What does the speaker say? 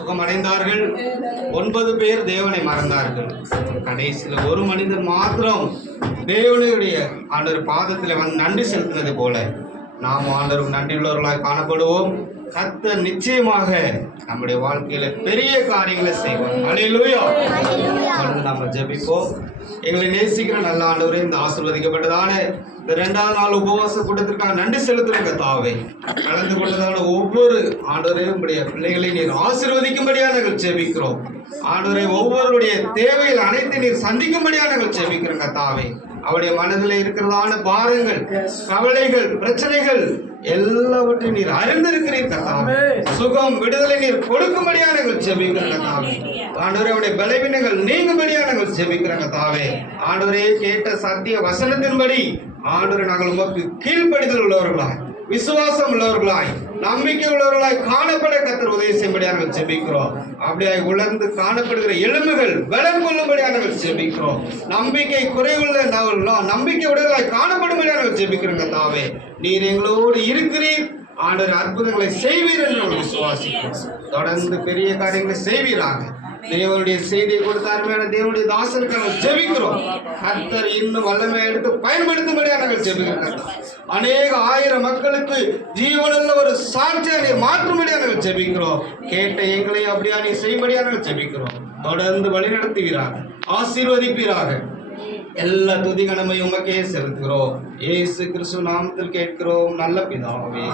சுகமடைந்தார்கள். 9 பேர் தேவனை மறந்தார்கள். கடைசியில் ஒரு மனிதன் மாத்திரம் தேவனுடைய ஆண்டவர் பாதத்தில் வந்து நன்றி செலுத்தினது போல நாம் ஆண்டவருக்கு நன்றியுள்ளவர்களாக காணப்படுவோம். கர்த்தர் நிச்சயமாக நம்முடைய வாழ்க்கையில பெரிய காரியங்களை செய்வோம். அல்லேலூயா. நம்ம ஜெபிப்போம். எங்களை நேசிக்கிற நல்ல ஆண்டவரே, இந்த ஆசீர்வதிக்கப்பட்டதான இந்த 2வது நாள் உபவாச கூட்டத்திற்காக நன்றி செலுத்துறேங்க தாவே. கலந்து கொண்டதான ஒவ்வொரு ஆண்டவரே உங்களுடைய பிள்ளைகளை நீர் ஆசீர்வதிக்கும்படியாக நாங்கள் ஜெபிக்கிறோம். ஆண்டவரே, ஒவ்வொருடைய தேவைகள் அனைத்து நீர் சந்திக்கும்படியாக நாங்கள் ஜெபிக்கிறோங்க தாவே. அவருடைய மனதில் இருக்கிறதான பாரங்கள், கவலைகள், பிரச்சனைகள் எல்லாவற்றையும் நீர் அறிந்திருக்கிறீர் கர்த்தாவே. சுகம், விடுதலை நீர் கொடுக்கும்படியாக நாங்கள் ஜெபிக்கிறோம் கர்த்தாவே. ஆண்டவரே, அவருடைய பலவீனங்கள் நீங்கும்படியாக நாங்கள் ஜெபிக்கிறோம் கர்த்தாவே. ஆண்டவரே, கேட்ட சத்திய வசனத்தின்படி ஆண்டவரே நாங்கள் உமக்கு கீழ்ப்படிதல் உள்ளவர்களாய், விசுவாசம் உள்ளவர்களாய், நம்பிக்கை உள்ளவர்களாய் காணப்பட கர்த்தர் உதவி செய்யும்படியாக நாங்கள் ஜெபிக்கிறோம். அப்படியாய் உலர்ந்து காணப்படுகிற எலும்புகள் பலம் கொள்ளும்படியாக நாங்கள் ஜெபிக்கிறோம். நம்பிக்கை குறைவுள்ள நம்பிக்கை உடையவர்களாய் காணப்படும்படியாக நாங்கள் ஜெபிக்கிறோம் கர்த்தாவே. நீர் எங்களோடு இருக்கிறீர். ஆண்டவர் அற்புதங்களை செய்வீர் என்று நாங்கள் விசுவாசிக்கிறோம். தொடர்ந்து பெரிய காரியங்களை செய்வீராக. தேவனுடைய செய்தியை கொடுத்த அருமையான தேவனுடைய தாசனுக்கு நாங்கள் ஜெபிக்கிறோம். கர்த்தர் இன்னும் வல்லமை எடுத்து பயன்படுத்தும்படியாக நாங்கள் ஜெபிக்கிறோம். அநேக ஆயிரம் மக்களுக்கு ஜீவனுள்ள ஒரு சாட்சியை மாற்றும்படியாக நாங்கள் ஜெபிக்கிறோம். கேட்ட எங்களை அப்படியா நீ செய்யும்படியாக நாங்கள் ஜெபிக்கிறோம். தொடர்ந்து வழி நடத்துவீராக, ஆசீர்வதிப்பீராக. எல்லா துதி கனமை உமக்கே செலுத்துகிறோம். இயேசு கிறிஸ்து நாமத்தில் கேட்கிறோம் நல்ல பிதாவே.